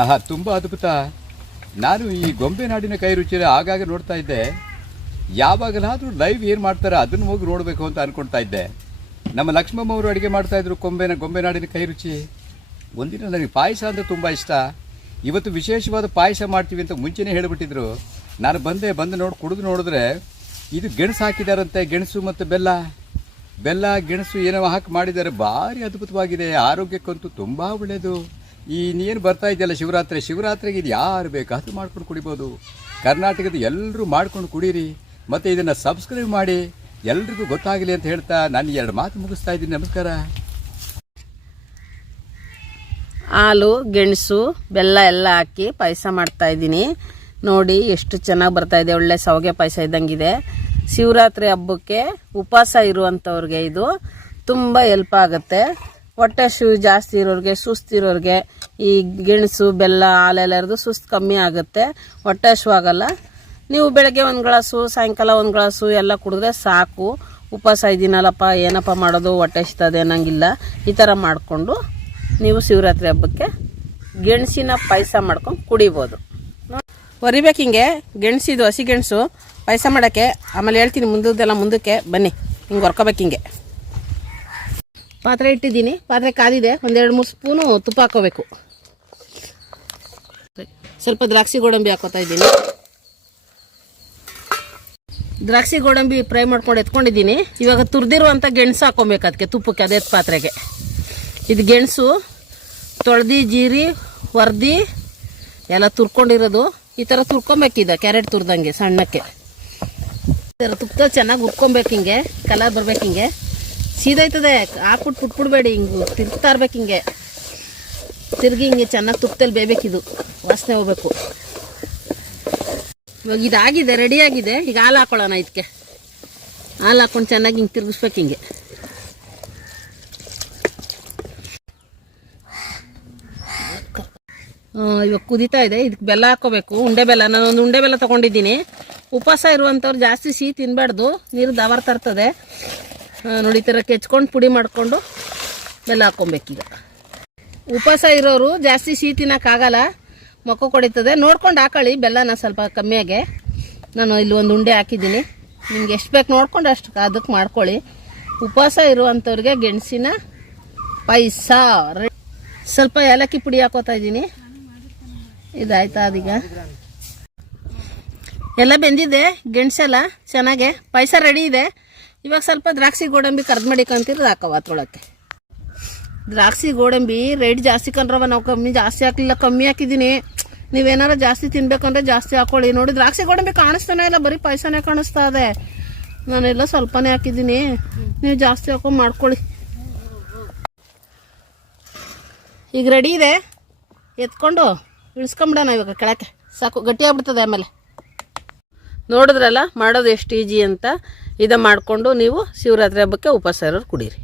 ಆಹಾ, ತುಂಬ ಅದ್ಭುತ. ನಾನು ಈ ಗೊಂಬೆ ನಾಡಿನ ಕೈ ರುಚಿ ಆಗಾಗ ನೋಡ್ತಾ ಇದ್ದೆ. ಯಾವಾಗಲಾದರೂ ಲೈವ್ ಏನು ಮಾಡ್ತಾರೆ ಅದನ್ನು ಹೋಗಿ ನೋಡಬೇಕು ಅಂತ ಅಂದ್ಕೊಳ್ತಾ ಇದ್ದೆ. ನಮ್ಮ ಲಕ್ಷ್ಮಮ್ಮ ಅವರು ಅಡುಗೆ ಮಾಡ್ತಾಯಿದ್ರು ಗೊಂಬೆ ನಾಡಿನ ಕೈ ರುಚಿ. ಒಂದಿನ ನನಗೆ ಪಾಯಸ ಅಂದರೆ ತುಂಬ ಇಷ್ಟ. ಇವತ್ತು ವಿಶೇಷವಾದ ಪಾಯಸ ಮಾಡ್ತೀವಿ ಅಂತ ಮುಂಚೆನೇ ಹೇಳಿಬಿಟ್ಟಿದ್ರು. ನಾನು ಬಂದು ಕುಡಿದು ನೋಡಿದ್ರೆ ಇದು ಗೆಣಸು ಹಾಕಿದಾರಂತೆ. ಗೆಣಸು ಮತ್ತು ಬೆಲ್ಲ ಗೆಣಸು ಏನೋ ಹಾಕಿ ಮಾಡಿದ್ದಾರೆ. ಭಾರಿ ಅದ್ಭುತವಾಗಿದೆ. ಆರೋಗ್ಯಕ್ಕಂತೂ ತುಂಬ ಒಳ್ಳೆಯದು. ಈ ನೀನು ಬರ್ತಾ ಇದೆಯಲ್ಲ ಶಿವರಾತ್ರಿಗೆ ಇದು ಯಾರು ಬೇಕಾದರೂ ಮಾಡ್ಕೊಂಡು ಕುಡಿಬೋದು. ಕರ್ನಾಟಕದ ಎಲ್ಲರೂ ಮಾಡ್ಕೊಂಡು ಕುಡೀರಿ. ಮತ್ತು ಇದನ್ನು ಸಬ್ಸ್ಕ್ರೈಬ್ ಮಾಡಿ ಎಲ್ರಿಗೂ ಗೊತ್ತಾಗಲಿ ಅಂತ ಹೇಳ್ತಾ ನಾನು 2 ಮಾತು ಮುಗಿಸ್ತಾ ಇದ್ದೀನಿ. ನಮಸ್ಕಾರ. ಹಾಲು, ಗೆಣಸು, ಬೆಲ್ಲ ಎಲ್ಲ ಹಾಕಿ ಪಾಯಸ ಮಾಡ್ತಾ ಇದ್ದೀನಿ. ನೋಡಿ ಎಷ್ಟು ಚೆನ್ನಾಗಿ ಬರ್ತಾ ಇದೆ. ಒಳ್ಳೆ ಶಾವಿಗೆ ಪಾಯಸ ಇದ್ದಂಗಿದೆ. ಶಿವರಾತ್ರಿ ಹಬ್ಬಕ್ಕೆ ಉಪವಾಸ ಇರುವಂಥವ್ರಿಗೆ ಇದು ತುಂಬ ಹೆಲ್ಪ್ ಆಗುತ್ತೆ. ಹೊಟ್ಟೆ ಜಾಸ್ತಿ ಇರೋರಿಗೆ, ಸುಸ್ತಿರೋರಿಗೆ ಈ ಗೆಣಸು, ಬೆಲ್ಲ, ಹಾಲೆಲ್ಲ ಇರೋದು ಸುಸ್ತು ಕಮ್ಮಿ ಆಗುತ್ತೆ. ಹೊಟ್ಟೆ ಆಗಲ್ಲ. ನೀವು ಬೆಳಗ್ಗೆ 1 ಗ್ಲಾಸು, ಸಾಯಂಕಾಲ 1 ಗ್ಲಾಸು ಎಲ್ಲ ಕುಡಿದ್ರೆ ಸಾಕು. ಉಪವಾಸ ಇದ್ದೀನಲ್ಲಪ್ಪ ಏನಪ್ಪ ಮಾಡೋದು, ಹೊಟ್ಟೆ ಹಸಿತದೆ ಅನ್ನಂಗಿಲ್ಲ. ಈ ಥರ ಮಾಡಿಕೊಂಡು ನೀವು ಶಿವರಾತ್ರಿ ಹಬ್ಬಕ್ಕೆ ಗೆಣಸಿನ ಪಾಯಸ ಮಾಡ್ಕೊಂಡು ಕುಡಿಬೋದು. ಹೊರಿಬೇಕು ಹಿಂಗೆ ಗೆಣಸಿದು, ಹಸಿ ಗೆಣಸು ಪಾಯಸ ಮಾಡೋಕ್ಕೆ. ಆಮೇಲೆ ಹೇಳ್ತೀನಿ ಮುಂದಕ್ಕೆ ಬನ್ನಿ. ಹಿಂಗೆ ಹೊರ್ಕೋಬೇಕು. ಹಿಂಗೆ ಪಾತ್ರೆ ಇಟ್ಟಿದ್ದೀನಿ. ಪಾತ್ರೆ ಕಾದಿದೆ. 1-2-3 ಸ್ಪೂನು ತುಪ್ಪ ಹಾಕೋಬೇಕು. ಸ್ವಲ್ಪ ದ್ರಾಕ್ಷಿ ಗೋಡಂಬಿ ಹಾಕೋತಾ ಇದ್ದೀನಿ. ದ್ರಾಕ್ಷಿ ಗೋಡಂಬಿ ಫ್ರೈ ಮಾಡ್ಕೊಂಡು ಎತ್ಕೊಂಡಿದ್ದೀನಿ. ಇವಾಗ ತುರಿದಿರುವಂಥ ಗೆಣಸು ಹಾಕೊಬೇಕು ಅದಕ್ಕೆ, ತುಪ್ಪಕ್ಕೆ. ಅದೇ ಪಾತ್ರೆಗೆ ಇದು ಗೆಣಸು ತೊಳೆದು ಜೀರಿ ಹೊರ್ದು ಎಲ್ಲ ತುರ್ಕೊಂಡಿರೋದು. ಈ ಥರ ತುರ್ಕೊಬೇಕಿದೆ, ಕ್ಯಾರೆಟ್ ತುರ್ದಂಗೆ ಸಣ್ಣಕ್ಕೆ. ಈ ಥರ ತುಪ್ಪದಲ್ಲಿ ಚೆನ್ನಾಗಿ ಹುರ್ಕೊಬೇಕು. ಹಿಂಗೆ ಕಲರ್ ಬರ್ಬೇಕು. ಹಿಂಗೆ ಸೀದೈತದೆ ಹಾಕ್ಬಿಟ್ಟು ಪುಟ್ಬಿಡ್ಬೇಡಿ. ಹಿಂಗೆ ತಿರ್ಗ್ತಾ ಇರ್ಬೇಕು. ಹಿಂಗೆ ತಿರುಗಿ ಹಿಂಗೆ ಚೆನ್ನಾಗಿ ತುಪ್ಪದಲ್ಲಿ ಬೇಯಬೇಕಿದು. ವಾಸನೆ ಹೋಗ್ಬೇಕು. ಇವಾಗ ಇದಾಗಿದೆ, ರೆಡಿಯಾಗಿದೆ. ಈಗ ಹಾಲು ಹಾಕೊಳ್ಳೋಣ. ಇದಕ್ಕೆ ಹಾಲು ಹಾಕ್ಕೊಂಡು ಚೆನ್ನಾಗಿ ಹಿಂಗೆ ತಿರುಗಿಸ್ಬೇಕು. ಹಿಂಗೆ ಇವಾಗ ಕುದೀತಾ ಇದೆ. ಇದಕ್ಕೆ ಬೆಲ್ಲ ಹಾಕೋಬೇಕು. ಉಂಡೆ ಬೆಲ್ಲ. ನಾನೊಂದು ಉಂಡೆ ಬೆಲ್ಲ ತೊಗೊಂಡಿದ್ದೀನಿ. ಉಪವಾಸ ಇರುವಂಥವ್ರು ಜಾಸ್ತಿ ಸಿಹಿ ತಿನ್ನಬಾರ್ದು, ನೀರು ದವರ್ ತರ್ತದೆ. ನೋಡಿ ಈ ಥರ ಕೆಚ್ಕೊಂಡು ಪುಡಿ ಮಾಡಿಕೊಂಡು ಬೆಲ್ಲ ಹಾಕ್ಕೊಬೇಕೀಗ. ಉಪವಾಸ ಇರೋರು ಜಾಸ್ತಿ ಸಿಹಿ ತಿನ್ನೋಕ್ಕಾಗಲ್ಲ, ಮೊಕ್ಕ ಕೊಡಿತದೆ. ನೋಡ್ಕೊಂಡು ಹಾಕೊಳ್ಳಿ ಬೆಲ್ಲನ ಸ್ವಲ್ಪ ಕಮ್ಮಿಯಾಗೆ. ನಾನು ಇಲ್ಲಿ ಒಂದು ಉಂಡೆ ಹಾಕಿದ್ದೀನಿ. ನಿಮ್ಗೆ ಎಷ್ಟು ಬೇಕು ನೋಡ್ಕೊಂಡು ಅಷ್ಟು ಅದಕ್ಕೆ ಮಾಡ್ಕೊಳ್ಳಿ. ಉಪವಾಸ ಇರುವಂಥವ್ರಿಗೆ ಗೆಣಸಿನ ಪಾಯಸ. ಸ್ವಲ್ಪ ಏಲಕ್ಕಿ ಪುಡಿ ಹಾಕೋತಾ ಇದ್ದೀನಿ. ಇದಾಯ್ತಾ? ಅದೀಗ ಎಲ್ಲ ಬೆಂದಿದೆ. ಗೆಣಸೆಲ್ಲ ಚೆನ್ನಾಗೆ ಪಾಯಸ ರೆಡಿ ಇದೆ. ಇವಾಗ ಸ್ವಲ್ಪ ದ್ರಾಕ್ಷಿ ಗೋಡಂಬಿ ಕರ್ದು ಮಾಡಿಕೊಂತಿರೋದು ಹಾಕವ ಅದ್ರೊಳಕ್ಕೆ. ದ್ರಾಕ್ಷಿ ಗೋಡಂಬಿ ರೇಟ್ ಜಾಸ್ತಿ ಕಂಡ್ರವ. ನಾವು ಜಾಸ್ತಿ ಹಾಕಲಿಲ್ಲ, ಕಮ್ಮಿ ಹಾಕಿದ್ದೀನಿ. ನೀವೇನಾರ ಜಾಸ್ತಿ ತಿನ್ಬೇಕಂದ್ರೆ ಜಾಸ್ತಿ ಹಾಕೊಳ್ಳಿ. ನೋಡಿ ದ್ರಾಕ್ಷಿ ಗೋಡಂಬಿ ಕಾಣಿಸ್ತಾನೆ ಇಲ್ಲ, ಬರೀ ಪಾಯಸನೇ ಕಾಣಿಸ್ತಾ ಇದೆ. ನಾನೆಲ್ಲ ಸ್ವಲ್ಪನೇ ಹಾಕಿದ್ದೀನಿ. ನೀವು ಜಾಸ್ತಿ ಹಾಕೊಂಡು ಮಾಡ್ಕೊಳ್ಳಿ. ಈಗ ರೆಡಿ ಇದೆ. ಎತ್ಕೊಂಡು ಇಳಿಸ್ಕೊಂಬಿಡೋಣ ಇವಾಗ ಕೆಳಕ್ಕೆ. ಸಾಕು, ಗಟ್ಟಿ ಆಗ್ಬಿಡ್ತದೆ ಆಮೇಲೆ. ನೋಡಿದ್ರಲ್ಲ ಮಾಡೋದು ಎಷ್ಟು ಈಜಿ ಅಂತ. ಮಾಡಿಕೊಂಡು ನೀವು ಶಿವರಾತ್ರಿ ಹಬ್ಬಕ್ಕೆ ಉಪವಾಸ ಇರೋರು ಕುಡೀರಿ.